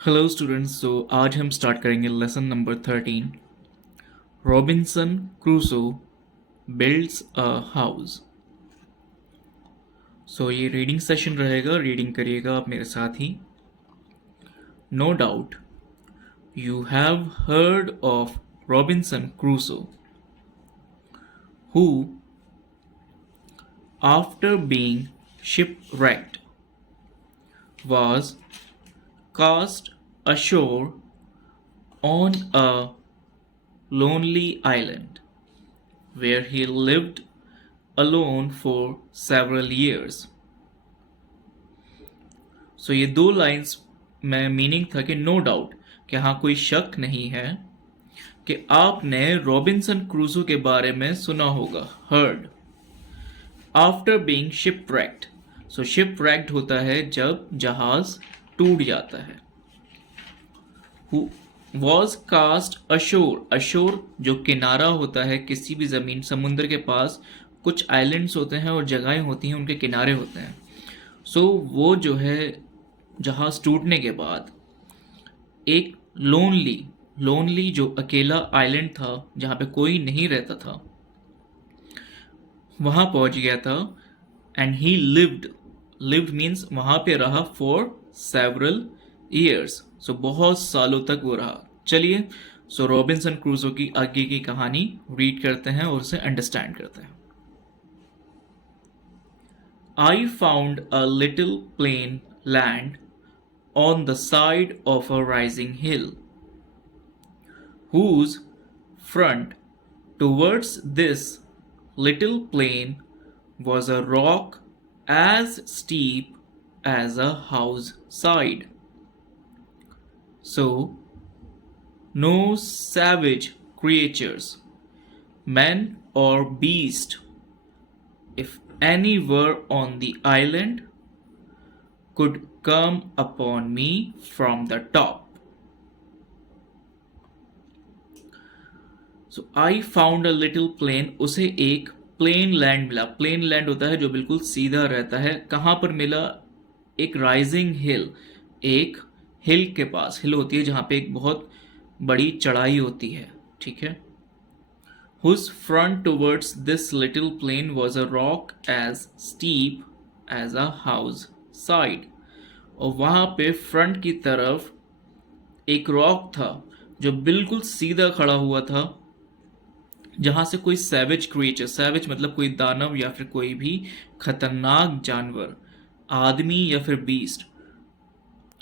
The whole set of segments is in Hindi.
Hello students. आज हम स्टार्ट करेंगे lesson number 13। Robinson Crusoe builds a house. ये रीडिंग सेशन रहेगा, रीडिंग करिएगा आप मेरे साथ ही। No doubt you have heard of Robinson Crusoe who after being shipwrecked was cast ashore on a lonely island where he lived alone for several years. ये दो लाइंस में मीनिंग था कि नो डाउट, कि हाँ कोई शक नहीं है कि आपने रॉबिन्सन क्रूजो के बारे में सुना होगा। Heard after being shipwrecked. Shipwrecked होता है जब जहाज टूट जाता है। Was cast assure. अशोर जो किनारा होता है किसी भी ज़मीन, समुद्र के पास कुछ आइलैंड्स होते हैं और जगहें होती हैं, उनके किनारे होते हैं। वो जो है जहाज टूटने के बाद एक लोनली जो अकेला आइलैंड था जहाँ पे कोई नहीं रहता था, वहाँ पहुँच गया था। एंड ही लिव्ड मीन्स वहाँ पे रहा फॉर सेवरल ईयर्स। बहुत सालों तक वो रहा। चलिए रॉबिन्सन क्रूजो की आगे की कहानी रीड करते हैं और उसे अंडरस्टैंड करते हैं। I found a little plain land on the side of a rising hill, whose front towards this little plain was a rock as steep as a house side. So, no savage creatures, men or beast, if any were on the island, could come upon me from the top. I found a little plain. उसे एक प्लेन लैंड मिला। प्लेन लैंड होता है जो बिल्कुल सीधा रहता है। कहाँ पर मिला? एक राइजिंग हिल, एक हिल के पास। हिल होती है जहाँ पे एक बहुत बड़ी चढ़ाई होती है, ठीक है। Whose front towards this little plain was a rock as steep as a house side. और वहाँ पे फ्रंट की तरफ एक रॉक था जो बिल्कुल सीधा खड़ा हुआ था, जहाँ से कोई सैवेज क्रिएचर, सैवेज मतलब कोई दानव या फिर कोई भी खतरनाक जानवर, आदमी या फिर बीस्ट,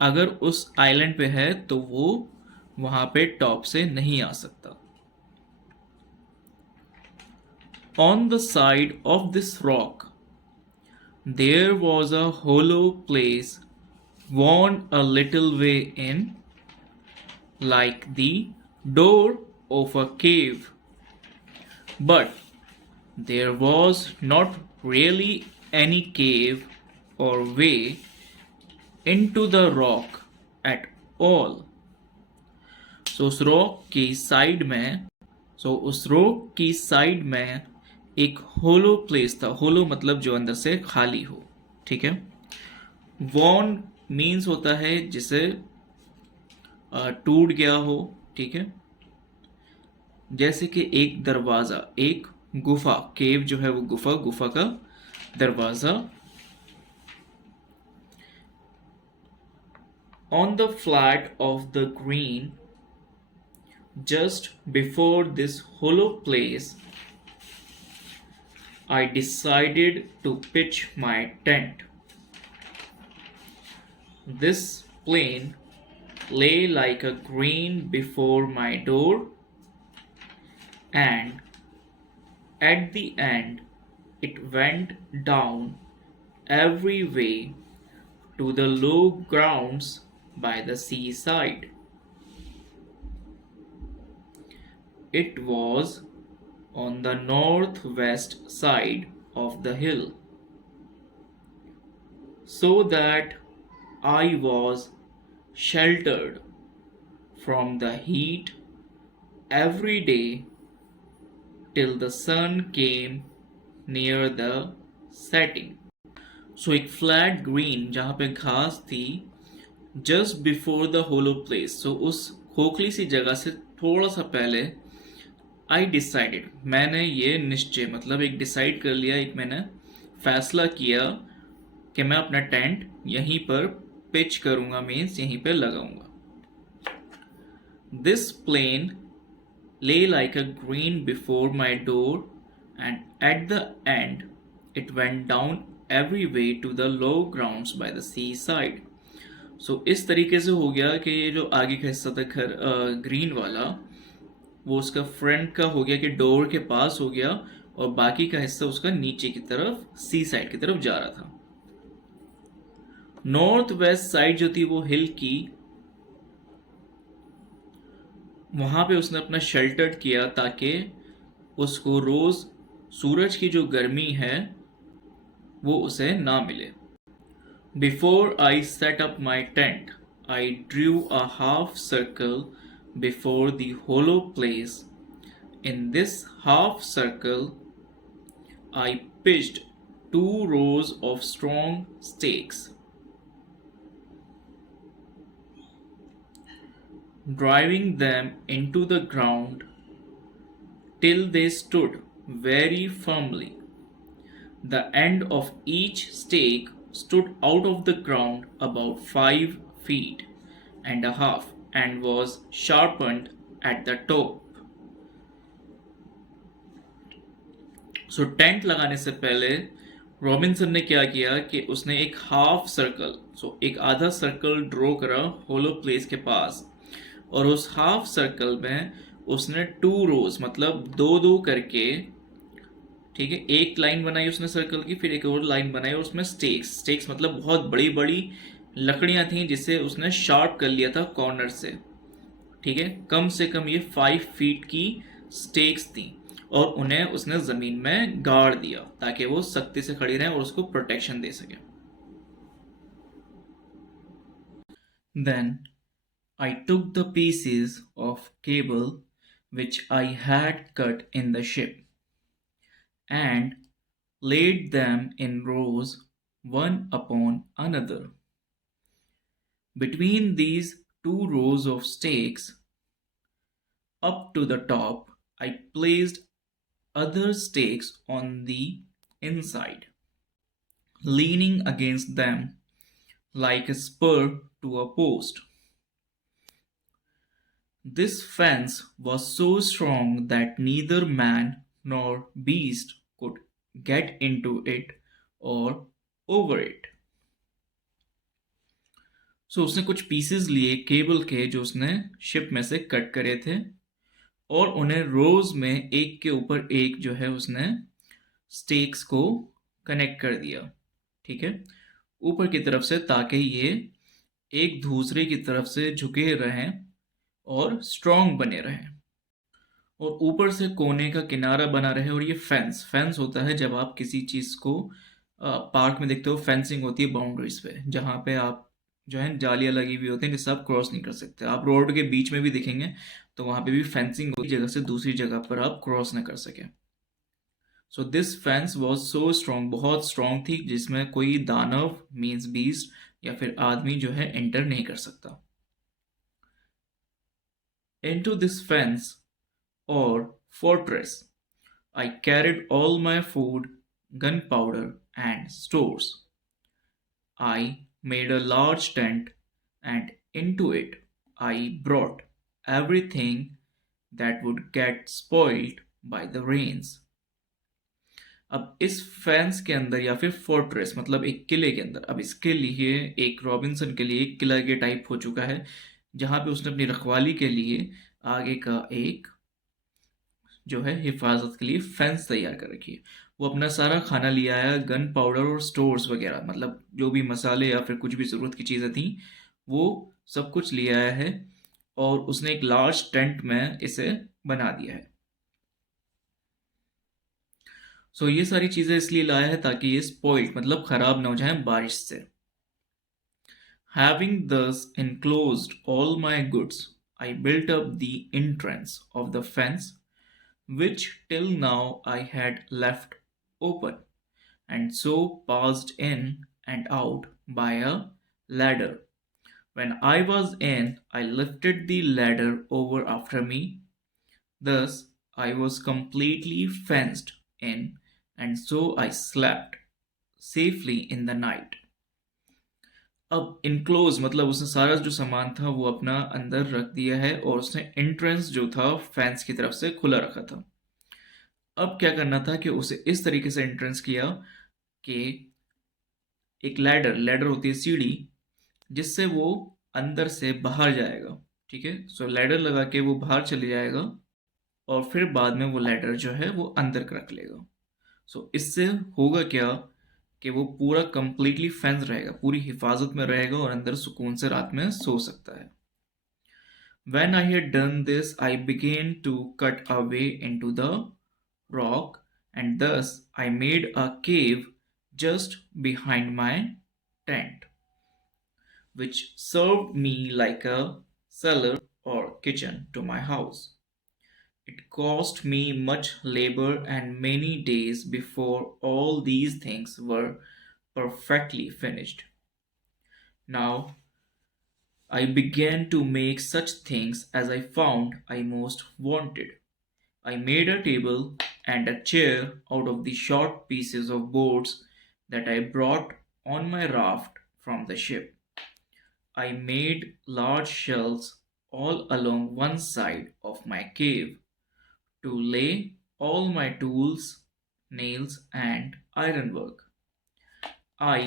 अगर उस आइलैंड पे है तो वो वहाँ पे टॉप से नहीं आ सकता। On the side of this rock there was a hollow place worn a little way in, like the door of a cave, but there was not really any cave or way into the rock at all. उस रॉक की साइड में एक होलो प्लेस था। होलो मतलब जो अंदर से खाली हो, ठीक है। वॉन मीन्स होता है जिसे टूट गया हो, ठीक है। जैसे कि एक दरवाजा, एक गुफा, केव जो है वो गुफा का दरवाजा। On the flat of the green just before this hollow place, I decided to pitch my tent. This plain lay like a green before my door, and at the end it went down every way to the low grounds by the seaside. It was on the northwest side of the hill, so that I was sheltered from the heat every day till the sun came near the setting. एक फ्लैट ग्रीन जहाँ पे घास थी, just before the hollow place, so उस खोखली सी जगह से थोड़ा सा पहले, आई डिसाइडेड, मैंने ये निश्चय मतलब एक डिसाइड कर लिया, एक मैंने फैसला किया कि मैं अपना टेंट यहीं पर पिच करूंगा, मीन्स यहीं पर लगाऊंगा. This plain lay like a green before my door, and at the end it went down every way to the low grounds by the seaside. सो इस तरीके से हो गया कि ये जो आगे का हिस्सा था घर ग्रीन वाला, वो उसका फ्रंट का हो गया कि डोर के पास हो गया, और बाकी का हिस्सा उसका नीचे की तरफ सी साइड की तरफ जा रहा था. नॉर्थ वेस्ट साइड जो थी वो हिल की, वहां पे उसने अपना शेल्टर किया ताकि उसको रोज सूरज की जो गर्मी है वो उसे ना मिले. Before I set up my tent, I drew a half circle before the hollow place. In this half circle I pitched 2 rows of strong stakes, driving them into the ground till they stood very firmly. The end of each stake stood out of the ground about 5 feet and a half and was sharpened at the top. So tent लगाने से पहले रॉबिन्सन ने क्या किया कि उसने एक हाफ सर्कल, सो एक आधा सर्कल ड्रॉ करा होलो प्लेस के पास, और उस हाफ सर्कल में उसने 2 रोज मतलब दो दो करके, ठीक है, एक लाइन बनाई उसने सर्कल की, फिर एक और लाइन बनाई, और उसमें स्टेक्स, स्टेक्स मतलब बहुत बड़ी बड़ी लकड़ियां थी जिसे उसने शार्प कर लिया था कॉर्नर से. ठीक है, कम से कम ये 5 फीट की स्टेक्स थी, और उन्हें उसने जमीन में गाड़ दिया ताकि वो सख्ती से खड़ी रहें और उसको प्रोटेक्शन दे सके. Then I took the pieces of cable which I had cut in the ship and laid them in rows, one upon another. Between these 2 rows of stakes, up to the top, I placed other stakes on the inside, leaning against them like a spur to a post. This fence was so strong that neither man nor beast could get into it or over it. सो उसने कुछ पीसेस लिए केबल के जो उसने शिप में से कट करे थे, और उन्हें रोज में एक के ऊपर एक जो है उसने स्टेक्स को कनेक्ट कर दिया. ठीक है, ऊपर की तरफ से, ताकि ये एक दूसरे की तरफ से झुके रहें और स्ट्रॉन्ग बने रहें, और ऊपर से कोने का किनारा बना रहे. और ये फेंस, फेंस होता है जब आप किसी चीज़ को पार्क में देखते हो, फेंसिंग होती है बाउंड्रीज पे, जहाँ पे आप जो है जालियाँ लगी हुई होती हैं जिससे आप क्रॉस नहीं कर सकते. आप रोड के बीच में भी दिखेंगे तो वहाँ पे भी फेंसिंग होती है, जगह से दूसरी जगह पर आप क्रॉस ना कर सकें. So this fence was so strong, बहुत स्ट्रॉन्ग थी, जिसमें कोई दानव मीन्स बीस्ट या फिर आदमी जो है एंटर नहीं कर सकता. Into this fence or fortress, I carried all my food, gunpowder, and stores. I made a large tent, and into it I brought everything that would get spoiled by the rains. अब इस फेंस के अंदर या फिर फोर्ट्रेस मतलब एक किले के अंदर, अब इसके लिए एक रॉबिन्सन के लिए एक किला के टाइप हो चुका है, जहाँ पे उसने अपनी रखवाली के लिए आगे का एक जो है हिफाजत के लिए फेंस तैयार कर रखी है. वो अपना सारा खाना लिया आया, गन पाउडर और स्टोर्स वगैरह, मतलब जो भी मसाले या फिर कुछ भी ज़रूरत की चीज़ें थी वो सब कुछ लिया आया है, और उसने एक लार्ज टेंट में इसे बना दिया है. सो ये सारी चीज़ें इसलिए लाया है ताकि ये स्पॉइल्ड मतलब ख़राब ना हो जाए बारिश से. Having thus enclosed all my goods, I built up the entrance of the fence, which till now I had left open, and so passed in and out by a ladder. When I was in, I lifted the ladder over after me. Thus I was completely fenced in, and so I slept safely in the night. अब इनक्लोज मतलब उसने सारा जो सामान था वो अपना अंदर रख दिया है और उसने एंट्रेंस जो था फैंस की तरफ से खुला रखा था। अब क्या करना था कि उसे इस तरीके से एंट्रेंस किया कि एक लैडर लैडर होती है सीढ़ी, जिससे वो अंदर से बाहर जाएगा। ठीक है, सो लैडर लगा के वो बाहर चले जाएगा और फिर बाद में वो लैडर जो है वो अंदर रख लेगा। सो इससे होगा क्या कि वो पूरा कंप्लीटली फेंस रहेगा, पूरी हिफाजत में रहेगा और अंदर सुकून से रात में सो सकता है। When I had done this, I began to cut a way into the rock, and thus I made a cave just behind my tent, which served me like a cellar or kitchen to my house. It cost me much labor and many days before all these things were perfectly finished. Now I began to make such things as I found I most wanted. I made a table and a chair out of the short pieces of boards that I brought on my raft from the ship. I made large shelves all along one side of my cave to lay all my tools, nails, and ironwork. I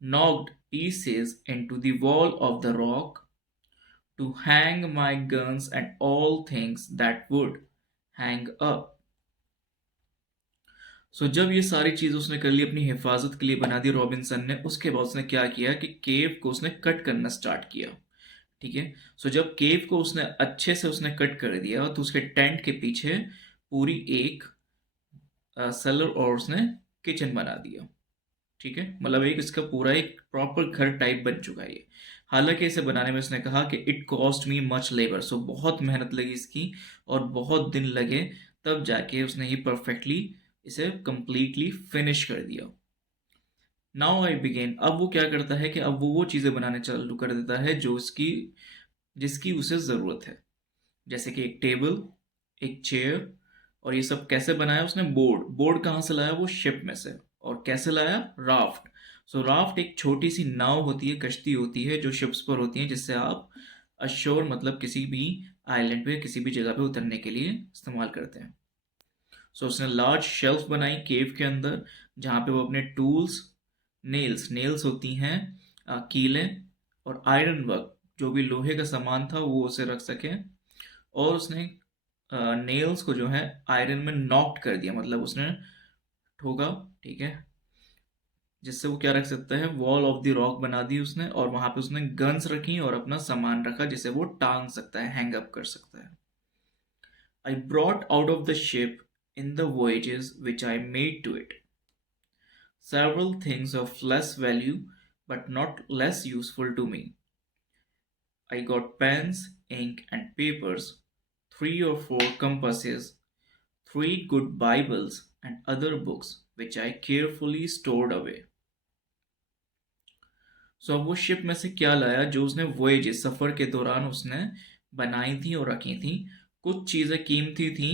knocked pieces into the wall of the rock to hang my guns and all things that would hang up. जब ये सारी चीज़ उसने कर ली, अपनी हिफाजत के लिए बना दी रॉबिन्सन ने, उसके बाद उसने क्या किया कि केव को उसने कट करना स्टार्ट किया। ठीक है, जब केव को उसने अच्छे से उसने कट कर दिया तो उसके टेंट के पीछे पूरी एक सेलर और उसने किचन बना दिया। ठीक है, मतलब एक इसका पूरा एक प्रॉपर घर टाइप बन चुका है ये। हालांकि इसे बनाने में उसने कहा कि it cost me much labour, बहुत मेहनत लगी इसकी और बहुत दिन लगे, तब जाके उसने ये परफेक्टली इसे कंप्लीटली फिनिश कर दिया। नाउ आई बिगेन, अब वो क्या करता है कि अब वो चीज़ें बनाने चालू कर देता है जो इसकी जिसकी उसे ज़रूरत है, जैसे कि एक टेबल, एक चेयर, और ये सब कैसे बनाया उसने? बोर्ड। बोर्ड कहाँ से लाया? वो शिप में से। और कैसे लाया? राफ्ट। राफ्ट एक छोटी सी नाव होती है, कश्ती होती है जो शिप्स पर होती है, जिससे आप अशोर मतलब किसी भी आइलैंड पे किसी भी जगह पे उतरने के लिए इस्तेमाल करते हैं। उसने लार्ज शेल्फ बनाई केव के अंदर, जहाँ पे वो अपने टूल्स, नेल्स नेल्स होती हैं कीलें, और आयरन वर्क जो भी लोहे का सामान था वो उसे रख सके। और उसने नेल्स को जो है आयरन में नॉक्ड कर दिया, मतलब उसने ठोका। ठीक है, जिससे वो क्या रख सकता है? वॉल ऑफ द रॉक बना दी उसने, और वहां पे उसने गन्स रखी और अपना सामान रखा जिसे वो टांग सकता है, हैंग अप कर सकता है। I brought out of the ship in the voyages which I made to it several things of less value but not less useful to me. I got pens, ink, and papers, 3 or 4 compasses, 3 good Bibles, and other books which I carefully stored away. अब वो शिप में से क्या लाया जो उसने वोएजेस सफ़र के दौरान उसने बनाई थी और रखी थी? कुछ चीज़ें कीमती थी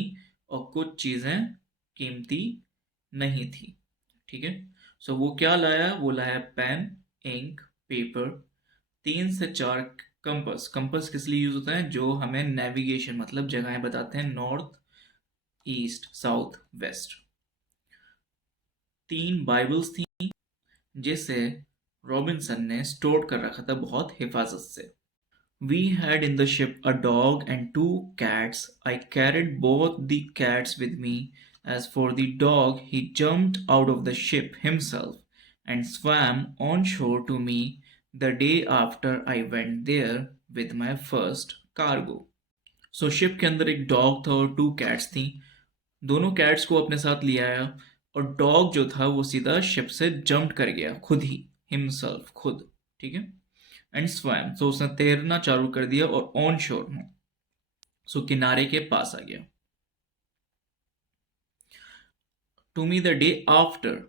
और कुछ चीज़ें कीमती नहीं थी। ठीक है, वो क्या लाया? वो लाया पेन, इंक, पेपर, 3 से 4 कंपस। कंपस किस लिए यूज होता है? जो हमें नेविगेशन मतलब जगहें बताते हैं, north, east, south, west. 3 Bibles थी जिसे रॉबिन्सन ने स्टोर कर रखा था बहुत हिफाजत से। We had in the ship a dog and 2 cats. I carried both the cats with me. As for the dog, he jumped out of the ship himself and swam on shore to me the day after I went there with my first cargo. Ship के अंदर एक डॉग था और 2 कैट्स थी। दोनों कैट्स को अपने साथ ले आया, और डॉग जो था वो सीधा शिप से जंप कर गया, खुद ही, हिमसेल्फ, खुद। ठीक है, एंड स्वैम, उसने तैरना चालू कर दिया और ऑन शोर में, किनारे के पास आ गया। To me the day after,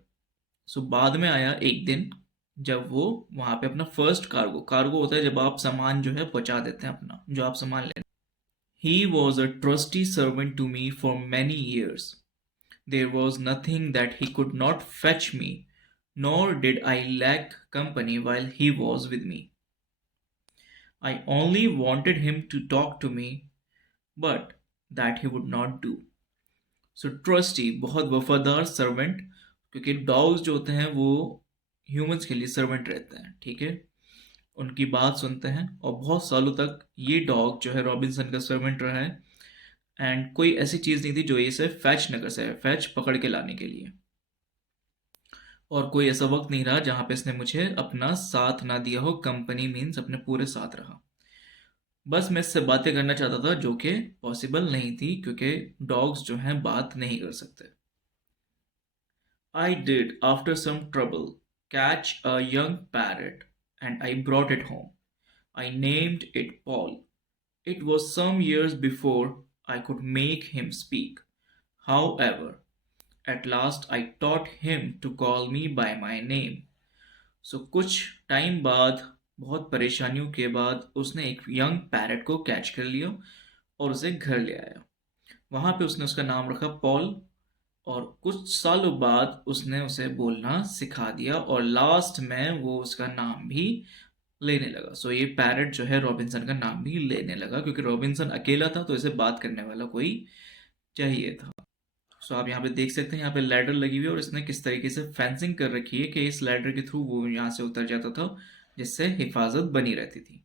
बाद में आया एक दिन, जब वो वहां पे अपना फर्स्ट कार्गो, कार्गो होता है जब आप सामान जो है पहुंचा देते हैं अपना, जो आप सामान ले। He was a trusty servant to me for many years. There was nothing that he could not fetch me, nor did I lack company while he was with me. I only wanted him to talk to me, but that he would not do. So trustee, बहुत वफादार सर्वेंट, क्योंकि डॉग्स जो होते हैं वो ह्यूमंस के लिए सर्वेंट रहते हैं, ठीक है, उनकी बात सुनते हैं, और बहुत सालों तक ये डॉग जो है रॉबिन्सन का सर्वेंट रहा है। एंड कोई ऐसी चीज़ नहीं थी जो इसे फैच न कर सके, फैच पकड़ के लाने के लिए। और कोई ऐसा वक्त नहीं रहा जहाँ पे इसने मुझे अपना साथ ना दिया हो, कंपनी मीन्स अपने पूरे साथ रहा। बस मैं इससे बातें करना चाहता था जो कि पॉसिबल नहीं थी, क्योंकि डॉग्स जो हैं बात नहीं कर सकते। I did, after some trouble, catch a young parrot and I brought it home. I named it Paul. It was some years before I could make him speak. However, at last I taught him to call me by my name. सो कुछ टाइम बाद, बहुत परेशानियों के बाद, उसने एक यंग पैरट को कैच कर लिया और उसे घर ले आया। वहाँ पे उसने उसका नाम रखा पॉल, और कुछ सालों बाद उसने उसे बोलना सिखा दिया, और लास्ट में वो उसका नाम भी लेने लगा। सो ये पैरट जो है रॉबिन्सन का नाम भी लेने लगा, क्योंकि रॉबिन्सन अकेला था तो इसे बात करने वाला कोई चाहिए था। सो आप यहाँ पे देख सकते हैं, यहाँ पे लैडर लगी हुई है और इसने किस तरीके से फेंसिंग कर रखी है कि इस लैडर के थ्रू वो यहाँ से उतर जाता था, जिससे हिफाजत बनी रहती थी।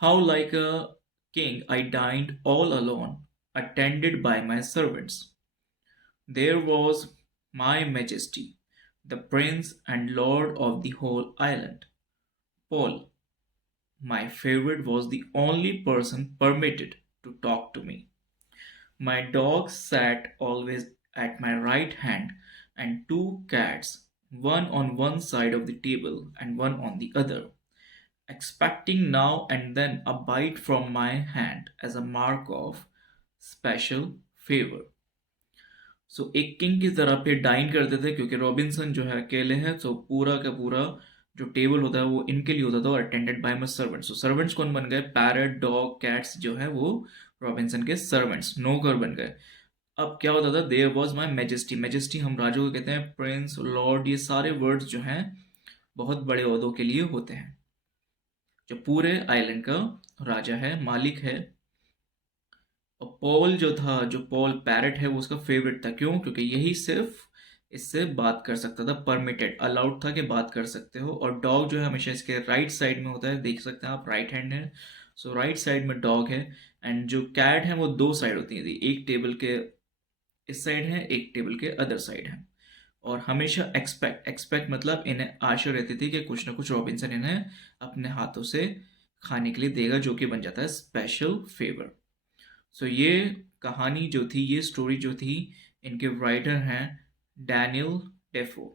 How like a king I dined all alone, attended by my servants. There was my majesty, the prince and lord of the whole island, Poll, my favorite, was the only person permitted to talk to me. My dog sat always at my right hand, and two cats, one on one side of the table and one on the other, expecting now and then a bite from my hand as a mark of special favor. सो एक किंग की तरह पे डाइन करते थे, क्योंकि रॉबिन्सन जो है अकेले हैं, तो पूरा का पूरा जो टेबल होता है वो इनके लिए होता था, और attended by my servants. So servants कौन बन गए? पैरट, डॉग, कैट्स जो है वो रॉबिन्सन के सर्वेंट्स, नौकर बन गए। अब क्या होता था? There was my majesty, majesty हम राजू को कहते हैं, प्रिंस, लॉर्ड, ये सारे वर्ड्स जो हैं बहुत बड़े ओहदों के लिए होते हैं, जो पूरे आइलैंड का राजा है, मालिक है। और पॉल जो था, जो पॉल पैरट है, वो उसका फेवरेट था। क्यों? क्योंकि यही सिर्फ इससे बात कर सकता था, परमिटेड, अलाउड था कि बात कर सकते हो। और डॉग जो है हमेशा इसके राइट साइड में होता है, देख सकते हैं आप, राइट हैंड है, सो राइट साइड में डॉग है। एंड जो कैट है वो दो साइड होती है, एक टेबल के इस साइड है, एक टेबल के अदर साइड है। और हमेशा एक्सपेक्ट, एक्सपेक्ट मतलब इन्हें आशा रहती थी कि कुछ ना कुछ रॉबिन्सन इन्हें अपने हाथों से खाने के लिए देगा, जो कि बन जाता है स्पेशल फेवर। सो ये कहानी जो थी, ये स्टोरी जो थी, इनके राइटर हैं डैनियल डेफो।